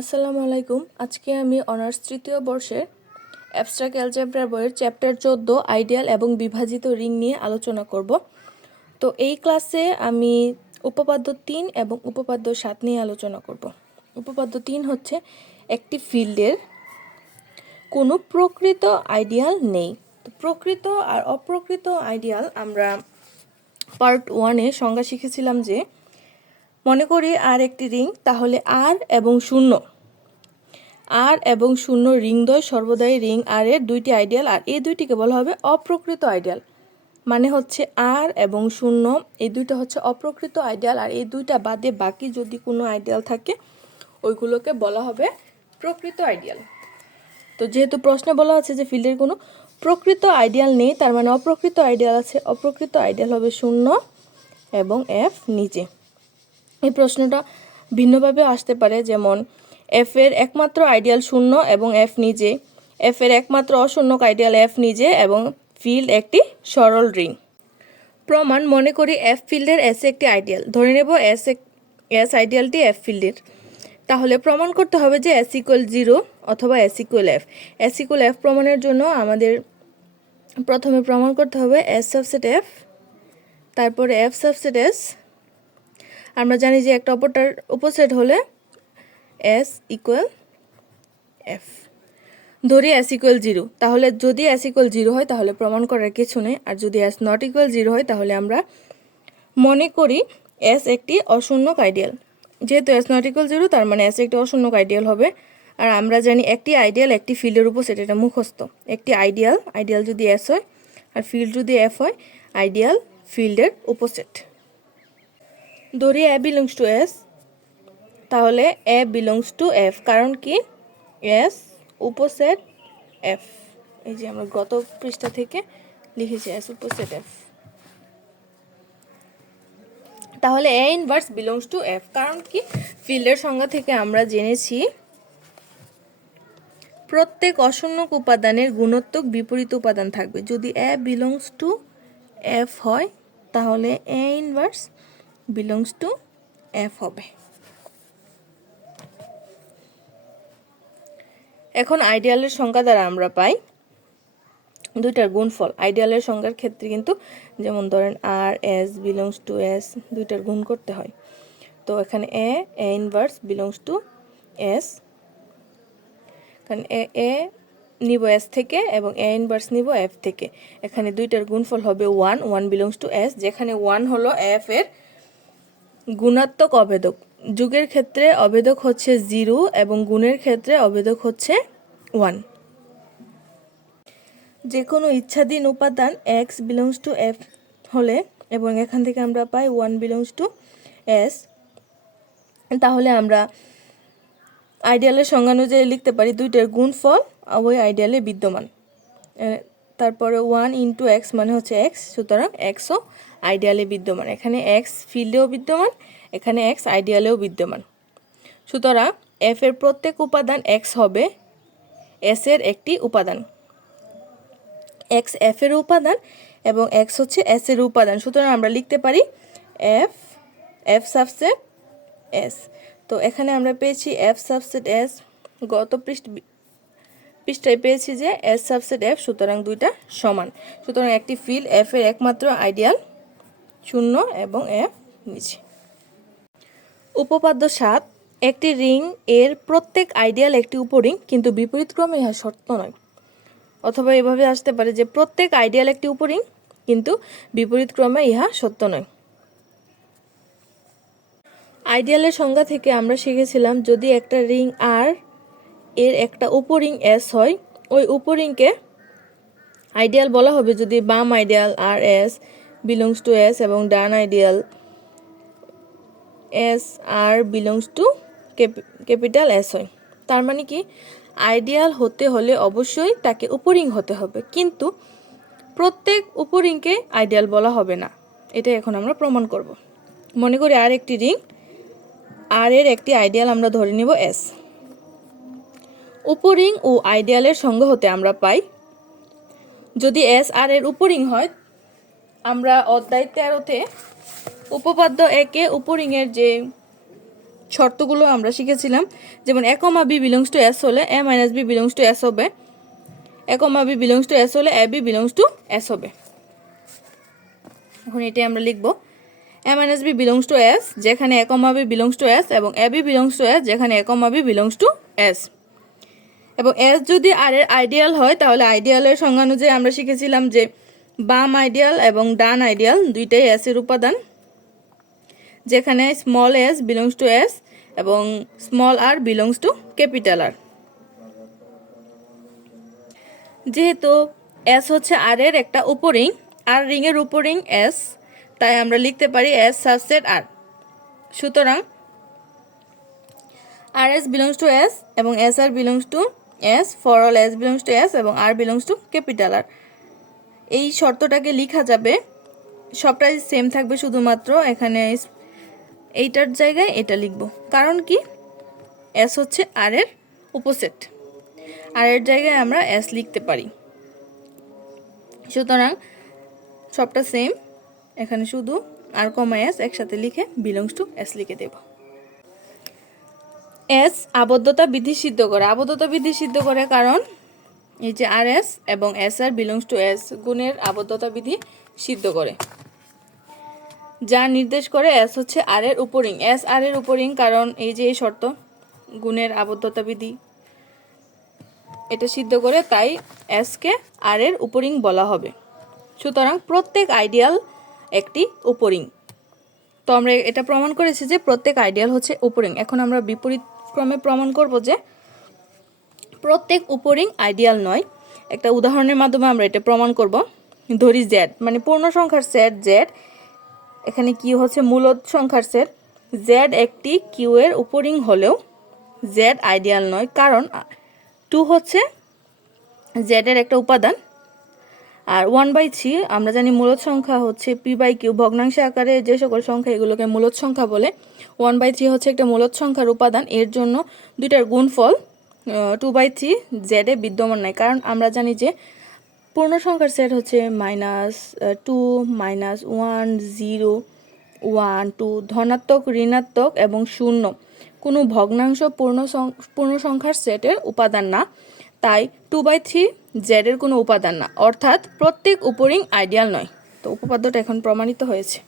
আসসালামু আলাইকুম। আজকে আমি অনার্স তৃতীয় বর্ষের অ্যাবস্ট্রাক্ট অ্যালজেব্রা বইয়ের চ্যাপ্টার চোদ্দ, আইডিয়াল এবং বিভাজিত রিং নিয়ে আলোচনা করব। তো এই ক্লাসে আমি উপপাদ্য তিন এবং উপপাদ্য সাত নিয়ে আলোচনা করব। উপপাদ্য তিন হচ্ছে একটি ফিল্ডের কোনো প্রকৃত আইডিয়াল নেই। তো প্রকৃত আর অপ্রকৃত আইডিয়াল আমরা পার্ট ওয়ানে সংজ্ঞা শিখেছিলাম যে মনে করি আর একটি রিং, তাহলে আর এবং শূন্য। আর এবং শূন্য রিংদ্বয় সর্বদাই রিং, আর এর দুইটি আইডিয়াল, আর এই দুইটিকে বলা হবে অপ্রকৃত আইডিয়াল। মানে হচ্ছে আর এবং শূন্য, এই দুইটা হচ্ছে অপ্রকৃত আইডিয়াল, আর এই দুইটা বাদে বাকি যদি কোনো আইডিয়াল থাকে, ওইগুলোকে বলা হবে প্রকৃত আইডিয়াল। তো যেহেতু প্রশ্নে বলা আছে যে ফিল্ডের কোনো প্রকৃত আইডিয়াল নেই, তার মানে অপ্রকৃত আইডিয়াল আছে। অপ্রকৃত আইডিয়াল হবে শূন্য এবং এফ নিচে। এই প্রশ্নটা ভিন্নভাবে আসতে পারে, যেমন এফ এর একমাত্র আইডিয়াল শূন্য এবং এফ নিজে। এফ এর একমাত্র অশূন্যক আইডিয়াল এফ নিজে এবং ফিল্ড একটি সরল রিং। প্রমাণ, মনে করি এফ ফিল্ডের এস একটি আইডিয়াল। ধরে নেব এস এস আইডিয়ালটি এফ ফিল্ডের। তাহলে প্রমাণ করতে হবে যে এস ইকুয়াল জিরো অথবা S equal F S equal F প্রমাণের জন্য আমাদের প্রথমে প্রমাণ করতে হবে এস সাবসেট এফ তারপরে এফ সাবসেট এস আমরা জানি যে একটা অপরটার উপসেট হলে এস ইকুয়াল এফ ধরি এস ইকুয়াল জিরো তাহলে যদি এস ইকুয়াল জিরো হয়, তাহলে প্রমাণ করার কিছু নেই। আর যদি এস নট ইকুয়াল জিরো হয়, তাহলে আমরা মনে করি এস একটি অশূন্যক আইডিয়াল যেহেতু এস নট ইকুয়াল জিরো তার মানে এস একটি অশূন্যক আইডিয়াল হবে। আর আমরা জানি একটি আইডিয়াল একটি ফিল্ডের উপসেট এটা মুখস্থ। একটি আইডিয়াল আইডিয়াল যদি এস হয়, আর ফিল্ড যদি এফ হয় আইডিয়াল ফিল্ডের উপসেট ধরি এ বিলংস টু এস তাহলে এ বিলংস টু এফ কারণ কি? এস উপসেট এফ এই যে আমরা গত পৃষ্ঠা থেকে লিখেছি এস উপসেট এফ তাহলে A inverse belongs to F কারণ কি? ফিল্ডের সংজ্ঞা থেকে আমরা জেনেছি, প্রত্যেক অশূন্যক উপাদানের গুণোত্তক বিপরীত উপাদান থাকবে। যদি এ বিলংস টু এফ হয়, তাহলে A inverse belongs to F হবে। এখন আইডিয়ালের সংখ্যা দ্বারা আমরা পাই দুইটার গুণফল। আইডিয়ালের সংখ্যার ক্ষেত্রে কিন্তু যেমন ধরেন R S belongs to S দুইটার গুণ করতে হয়। তো এখানে A A inverse belongs to S কারণ এ এ নিব এস থেকে এবং এ ইনভার্স নিব এফ থেকে। এখানে দুইটার গুণফল হবে one one belongs to S যেখানে ওয়ান হলো এফ এর গুণাত্মক অভেদক যুগের ক্ষেত্রে অভেদক হচ্ছে জিরো এবং গুণের ক্ষেত্রে অভেদক হচ্ছে ওয়ান। যে কোনো ইচ্ছাধীন উপাদান এক্স বিলংস টু এফ হলে এবং এখান থেকে আমরা পাই ওয়ান বিলংস টু এস তাহলে আমরা আইডিয়ালের সংজ্ঞা অনুযায়ী লিখতে পারি দুইটার গুণফল ওই আইডিয়ালে বিদ্যমান। তারপরে ওয়ান ইন্টু এক্স মানে হচ্ছে এক্স সুতরাং এক্সও আইডিয়ালে বিদ্যমান। এখানে এক্স ফিল্ডেও বিদ্যমান, এখানে এক্স আইডিয়ালেও বিদ্যমান। সুতরাং এফ এর প্রত্যেক উপাদান এক্স হবে এস এর একটি উপাদান। এক্স এফ এর উপাদান এবং এক্স হচ্ছে এস এর উপাদান। সুতরাং আমরা লিখতে পারি এফ এফ সাবসেট এস তো এখানে আমরা পেয়েছি এফ সাবসেট এস গত পৃষ্ঠ পৃষ্ঠায় পেয়েছি যে এস সাবসেট এফ সুতরাং দুইটা সমান। সুতরাং একটি ফিল এফ এর একমাত্র আইডিয়াল শূন্য এবং এফ নিচে। উপপাদ্য সাত, একটি রিং এর প্রত্যেক আইডিয়াল একটি উপরিং, কিন্তু বিপরীত ক্রমে ইহা সত্য নয়। অথবা এভাবে আসতে পারে যে প্রত্যেক আইডিয়াল একটি উপরিং, কিন্তু বিপরীত ক্রমে ইহা সত্য নয়। আইডিয়ালের সংজ্ঞা থেকে আমরা শিখেছিলাম, যদি একটা রিং আর এর একটা উপরিং এস হয়। ওই উপরিংকে আইডিয়াল বলা হবে যদি বাম ideal R S belongs to S এবং ডান ideal S R belongs to capital S হয়। তার মানে কি? আইডিয়াল হতে হলে অবশ্যই তাকে উপরিং হতে হবে। কিন্তু প্রত্যেক উপরিংকে আইডিয়াল বলা হবে না। এটা এখন আমরা প্রমাণ করব। মনে করি আর একটি রিং আর এর একটি আইডিয়াল আমরা ধরে নিব এস উপরিং ও আইডিয়ালের সঙ্গ হতে আমরা পাই। যদি এস আর এর উপরিং হয়, আমরা অধ্যায় তেরোতে উপপাদ্য একে উপরিংয়ের যে শর্তগুলো আমরা শিখেছিলাম, যেমন A comma comma B belongs to S হলে A minus B belongs to S হবে A comma B belongs to S হলে A B belongs to S হবে। এখন এটাই আমরা লিখব। A minus B belongs to S, যেখানে A comma B belongs to S এবং A B belongs to S, যেখানে A comma comma B belongs to S. এবং এস যদি আর এর আইডিয়াল হয়, তাহলে আইডিয়ালের সংজ্ঞা অনুযায়ী আমরা শিখেছিলাম যে বাম আইডিয়াল এবং ডান আইডিয়াল দুইটাই এস এর উপাদান, যেখানে small S belongs to S এবং small R belongs to capital R যেহেতু এস হচ্ছে আর এর একটা উপরিং আর রিং এর উপরিং এস তাই আমরা লিখতে পারি এস সাবসেট আর সুতরাং R S belongs to S এবং S R belongs to S for all S belongs to S এবং R belongs to capital R এই শর্তটাকে লেখা যাবে সবটাই সেম থাকবে শুধুমাত্র এখানে এইটার জায়গায় এটা লিখব। কারণ কি? এস হচ্ছে আর এর উপসেট আর এর জায়গায় আমরা এস লিখতে পারি। সুতরাং সবটা সেম এখানে শুধু আর কমা এস একসাথে লিখে বিলংস টু এস লিখে দেব। এস আবদ্ধতা বৃদ্ধি সিদ্ধ করে। আবদ্ধতা বৃদ্ধি সিদ্ধ করে কারণ এই যে আর এস এবং S R belongs to S গুণের আবদ্ধতা বিধি সিদ্ধ করে। যা নির্দেশ করে এস হচ্ছে আর এর উপরিং। এস আর এর উপরিং কারণ এই যে এই শর্ত, গুণের আবদ্ধতা বিধি। এটা সিদ্ধ করে তাই এসকে আর এর উপরিং বলা হবে। সুতরাং প্রত্যেক আইডিয়াল একটি উপরিং। তো আমরা এটা প্রমাণ করেছি যে প্রত্যেক আইডিয়াল হচ্ছে উপরিং। এখন আমরা বিপরীত ক্রমে প্রমাণ করব যে প্রত্যেক উপরিং আইডিয়াল নয়। একটা উদাহরণের মাধ্যমে আমরা এটা প্রমাণ করব। ধরি জেড মানে পূর্ণ সংখ্যার সেট জেড এখানে কি হচ্ছে মূলত সংখ্যার সেট জেড একটি কিউ এর উপরিং হলেও জেড আইডিয়াল নয়, কারণ টু হচ্ছে জেড এর একটা উপাদান। আর ওয়ান বাই থ্রি আমরা জানি মূলত সংখ্যা হচ্ছে পি বাই কিউ ভগ্নাংশ আকারে যে সকল সংখ্যা এগুলোকে মূলত সংখ্যা বলে। ওয়ান বাই থ্রি হচ্ছে একটা মূলত সংখ্যার উপাদান, এর জন্য দুইটার গুণফল টু বাই থ্রি জেডে বিদ্যমান নাই কারণ আমরা জানি যে পূর্ণ সংখ্যার সেট হচ্ছে minus two minus one zero one two ধনাত্মক, ঋণাত্মক এবং শূন্য। কোনো ভগ্নাংশ পূর্ণ পূর্ণ সংখ্যার সেটের উপাদান না। তাই টু বাই থ্রি জেডের কোনো উপাদান না। অর্থাৎ প্রত্যেক উপরিং আইডিয়াল নয়। তো উপপাদ্যটা এখন প্রমাণিত হয়েছে।